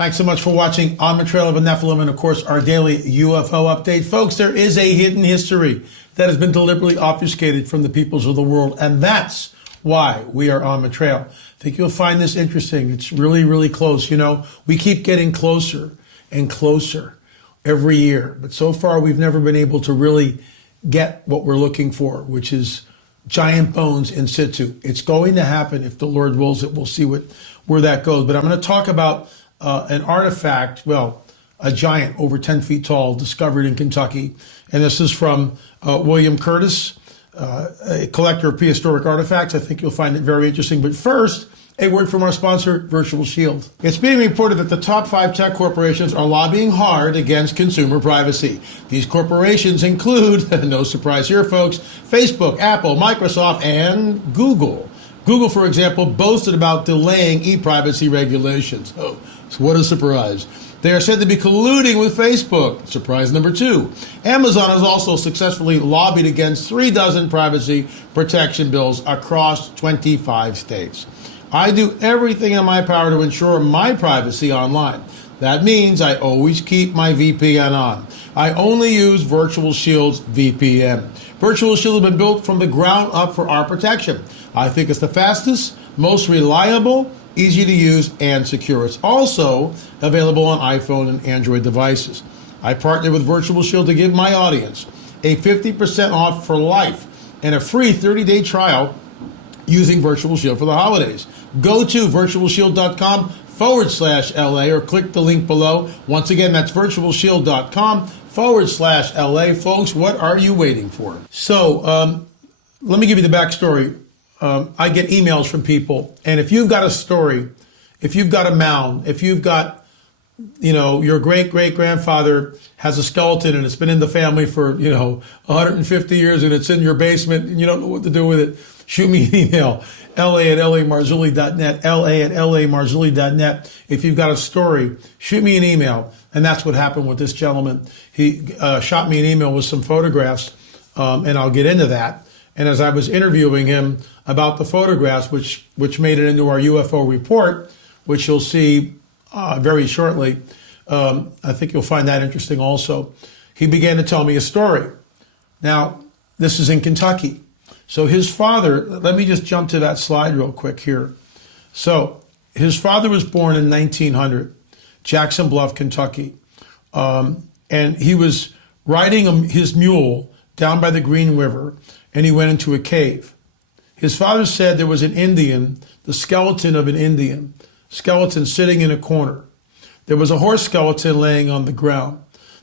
Thanks so much for watching On the Trail of a Nephilim and, of course, our daily UFO update. Folks, there is a hidden history that has been deliberately obfuscated from the peoples of the world, and that's why we are on the trail. I think you'll find this interesting. It's really, really close. You know, we keep getting closer and closer every year, but so far we've never been able to really get what we're looking for, which is giant bones in situ. It's going to happen if the Lord wills it. We'll see where that goes. But I'm going to talk about an artifact, well, a giant over 10 feet tall discovered in Kentucky. And this is from William Curtis, a collector of prehistoric artifacts. I think you'll find it very interesting. But first, a word from our sponsor, Virtual Shield. It's being reported that the top 5 tech corporations are lobbying hard against consumer privacy. These corporations include, no surprise here, folks, Facebook, Apple, Microsoft, and Google. Google, for example, boasted about delaying e-privacy regulations. Oh, so what a surprise. They are said to be colluding with Facebook. Surprise number 2. Amazon has also successfully lobbied against 36 privacy protection bills across 25 states. I do everything in my power to ensure my privacy online. That means I always keep my VPN on. I only use Virtual Shield's VPN. Virtual Shield has been built from the ground up for our protection. I think it's the fastest, most reliable, easy to use, and secure. It's also available on iPhone and Android devices. I partnered with Virtual Shield to give my audience a 50% off for life and a free 30-day trial using Virtual Shield for the holidays. Go to virtualshield.com/LA or click the link below. Once again, that's virtualshield.com/LA. Folks, what are you waiting for? So let me give you the backstory. I get emails from people, and if you've got a story, if you've got a mound, if you've got, you know, your great-great-grandfather has a skeleton and it's been in the family for, 150 years and it's in your basement and you don't know what to do with it, shoot me an email, la@lamarzulli.net, la@lamarzulli.net. If you've got a story, shoot me an email. And that's what happened with this gentleman. He shot me an email with some photographs, and I'll get into that. And as I was interviewing him about the photographs, which made it into our UFO report, which you'll see very shortly, I think you'll find that interesting also. He began to tell me a story. Now, this is in Kentucky. So his father, let me just jump to that slide real quick here. So his father was born in 1900, Jackson Bluff, Kentucky. And he was riding his mule down by the Green River, and he went into a cave. His father said there was an Indian, the skeleton of an Indian, skeleton sitting in a corner. There was a horse skeleton laying on the ground.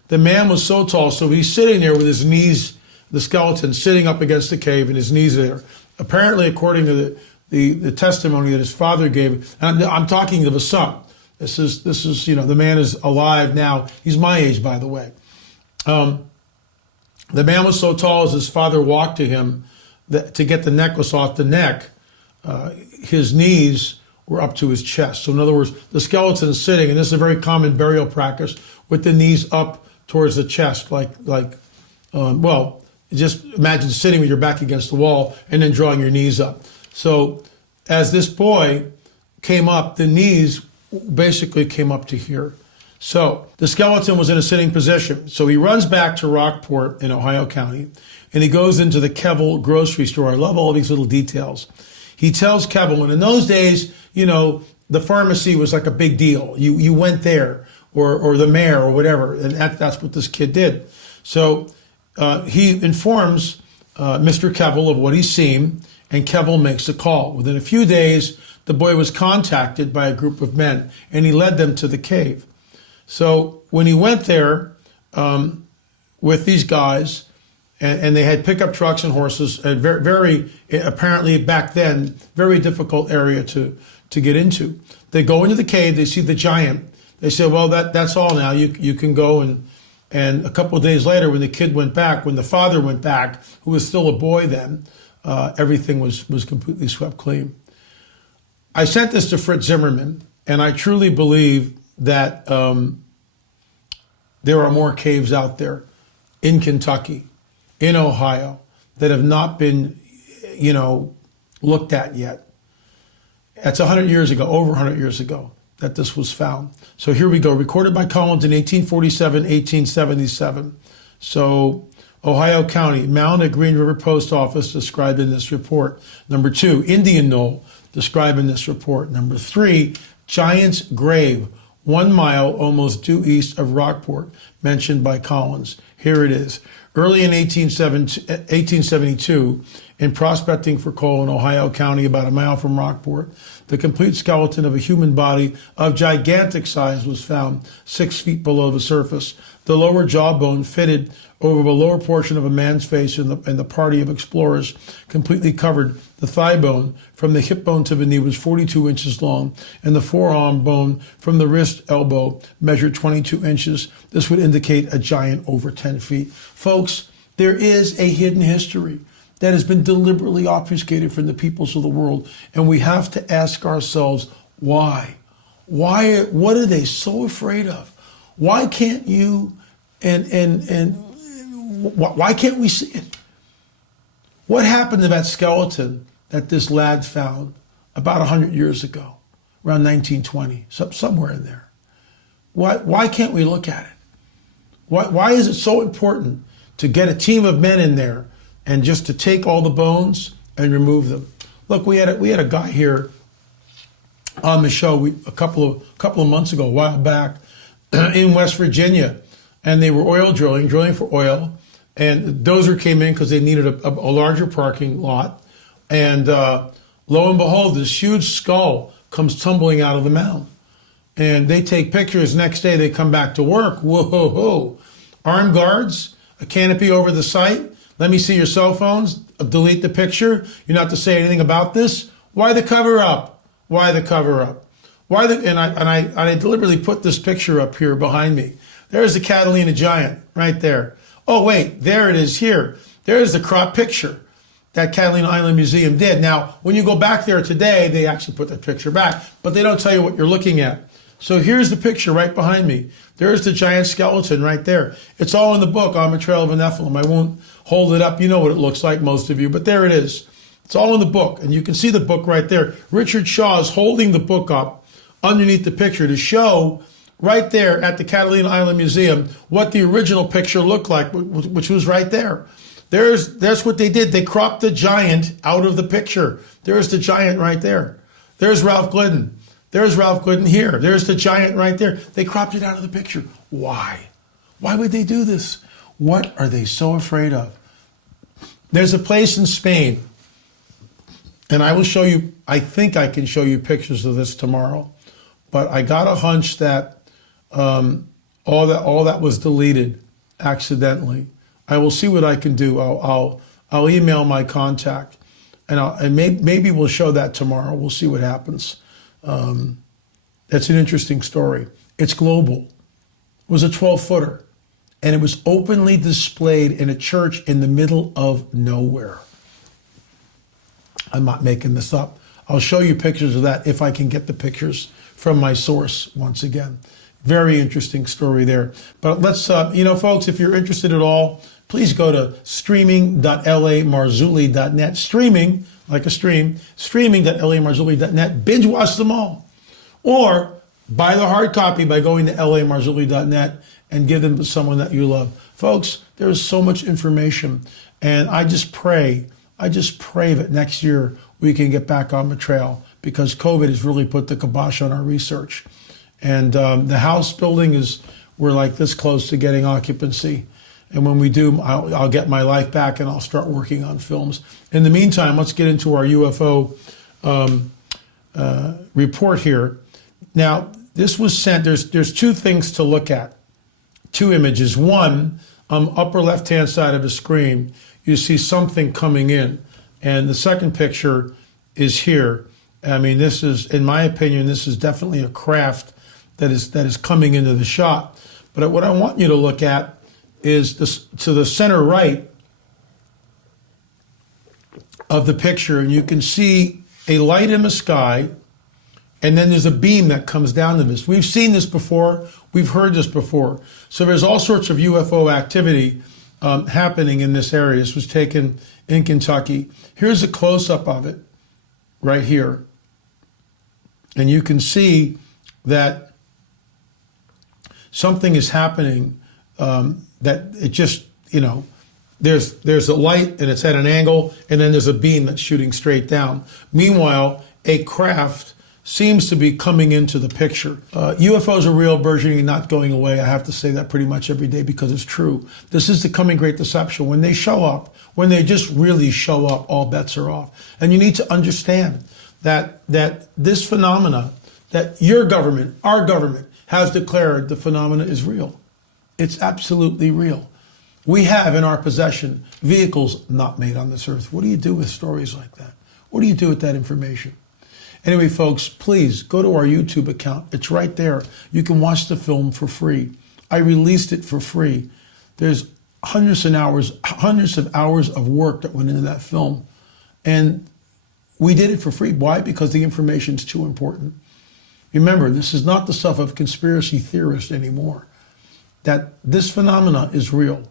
The man was so tall, so he's sitting there with his knees, the skeleton sitting up against the cave and his knees there. Apparently, according to the testimony that his father gave, and I'm talking to the son. This is the man is alive now. He's my age, by the way. The man was so tall as his father walked to him to get the necklace off the neck, his knees were up to his chest. So in other words, the skeleton is sitting, and this is a very common burial practice, with the knees up towards the chest, well, just imagine sitting with your back against the wall and then drawing your knees up. So as this boy came up, the knees basically came up to here. So the skeleton was in a sitting position. So he runs back to Rockport in Ohio County, and he goes into the Kevel grocery store. I love all these little details. He tells Kevel, and in those days, the pharmacy was like a big deal. You went there, or the mayor, or whatever, and that's what this kid did. So he informs Mr. Kevel of what he's seen, and Kevel makes a call. Within a few days, the boy was contacted by a group of men, and he led them to the cave. So when he went there with these guys, and they had pickup trucks and horses, and very apparently back then, very difficult area to get into. They go into the cave, they see the giant. They say, well, that's all now. You can go. And a couple of days later, when the kid went back, when the father went back, who was still a boy then, everything was completely swept clean. I sent this to Fritz Zimmerman, and I truly believe that there are more caves out there in Kentucky, in Ohio, that have not been, looked at yet. That's 100 years ago, over 100 years ago. that this was found. So here we go. Recorded by Collins in 1847, 1877. So Ohio County, mound at Green River Post Office described in this report. Number 2, Indian Knoll described in this report. Number 3, Giant's Grave, 1 mile almost due east of Rockport, mentioned by Collins. Here it is. Early in 1872, in prospecting for coal in Ohio County, about a mile from Rockport, the complete skeleton of a human body of gigantic size was found 6 feet below the surface. The lower jawbone fitted over the lower portion of a man's face, and the party of explorers completely covered the thigh bone from the hip bone to the knee was 42 inches long, and the forearm bone from the wrist elbow measured 22 inches. This would indicate a giant over 10 feet. Folks, there is a hidden history that has been deliberately obfuscated from the peoples of the world, and we have to ask ourselves, why? Why? What are they so afraid of? Why can't you why can't we see it? What happened to that skeleton that this lad found about 100 years ago, around 1920, somewhere in there? Why can't we look at it? Why is it so important to get a team of men in there and just to take all the bones and remove them? Look, we had a guy here on the show a couple of months ago, a while back, in West Virginia, and they were oil drilling for oil, and the dozer came in because they needed a larger parking lot, and lo and behold, this huge skull comes tumbling out of the mound, and they take pictures. Next day they come back to work. Whoa, armed guards, a canopy over the site. Let me see your cell phones. Delete the picture. You're not to say anything about this. Why the cover up? Why the cover up? And I deliberately put this picture up here behind me. There's the Catalina giant right there. Oh wait, there it is here. There's the crop picture that Catalina Island Museum did. Now, when you go back there today, they actually put the picture back, but they don't tell you what you're looking at. So here's the picture right behind me. There's the giant skeleton right there. It's all in the book, On the Trail of a Nephilim. I won't hold it up. You know what it looks like, most of you, but there it is. It's all in the book, and you can see the book right there. Richard Shaw is holding the book up underneath the picture to show right there at the Catalina Island Museum what the original picture looked like, which was right there. That's what they did. They cropped the giant out of the picture. There's the giant right there. There's Ralph Glidden. There's Ralph Glidden here. There's the giant right there. They cropped it out of the picture. Why? Why would they do this? What are they so afraid of? There's a place in Spain, and I will show you, I think I can show you pictures of this tomorrow, but I got a hunch that all that was deleted accidentally. I will see what I can do. I'll email my contact, and maybe we'll show that tomorrow. We'll see what happens. That's an interesting story. It's global. It was a 12-footer, and it was openly displayed in a church in the middle of nowhere. I'm not making this up. I'll show you pictures of that if I can get the pictures from my source once again. Very interesting story there. But let's, folks, if you're interested at all, please go to streaming.lamarzulli.net. Streaming, like a stream, streaming.lamarzulli.net. Binge watch them all. Or buy the hard copy by going to lamarzulli.net and give them to someone that you love. Folks, there is so much information. And I just pray that next year we can get back on the trail, because COVID has really put the kibosh on our research. And the house building we're like this close to getting occupancy. And when we do, I'll get my life back and I'll start working on films. In the meantime, let's get into our UFO report here. Now, this was sent, there's two things to look at, two images. One, upper left-hand side of the screen, you see something coming in. And the second picture is here. I mean, this is, in my opinion, this is definitely a craft that is coming into the shot. But what I want you to look at is this, to the center right of the picture, and you can see a light in the sky, and then there's a beam that comes down to this. We've seen this before. We've heard this before. So there's all sorts of UFO activity happening in this area. This was taken in Kentucky. Here's a close-up of it right here. And you can see that something is happening, that it just, there's a light and it's at an angle, and then there's a beam that's shooting straight down. Meanwhile, a craft seems to be coming into the picture. UFOs are real, burgeoning, not going away. I have to say that pretty much every day because it's true. This is the coming great deception. When they show up, when they just really show up, all bets are off. And you need to understand that this phenomena, that your government, our government, has declared the phenomena is real. It's absolutely real. We have in our possession vehicles not made on this earth. What do you do with stories like that? What do you do with that information? Anyway, folks, please go to our YouTube account. It's right there. You can watch the film for free. I released it for free. There's hundreds of hours of work that went into that film. And we did it for free. Why? Because the information is too important. Remember, this is not the stuff of conspiracy theorists anymore. That this phenomena is real.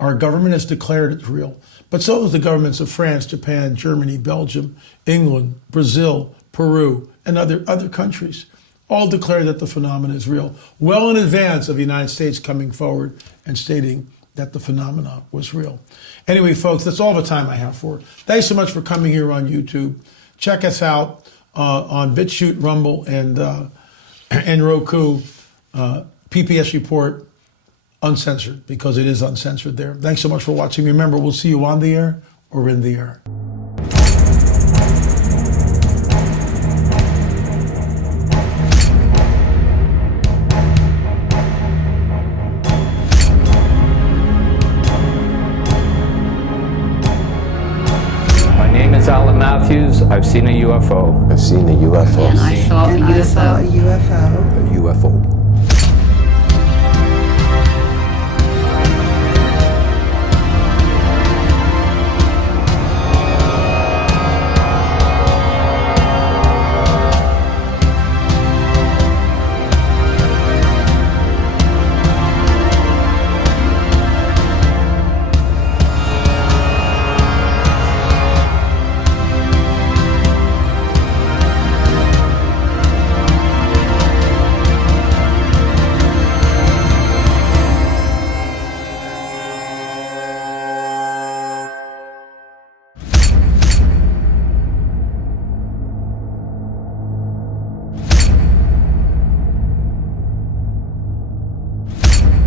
Our government has declared it's real. But so has the governments of France, Japan, Germany, Belgium, England, Brazil, Peru, and other countries. All declare that the phenomena is real, well in advance of the United States coming forward and stating that the phenomena was real. Anyway, folks, that's all the time I have for it. Thanks so much for coming here on YouTube. Check us out on Bitchute, Rumble, and Roku. pp&s Report, uncensored, because it is uncensored there. Thanks so much for watching. Remember, we'll see you on the air or in the air. Matthews, I've seen a UFO. I've seen a UFO. And I saw a UFO. A UFO.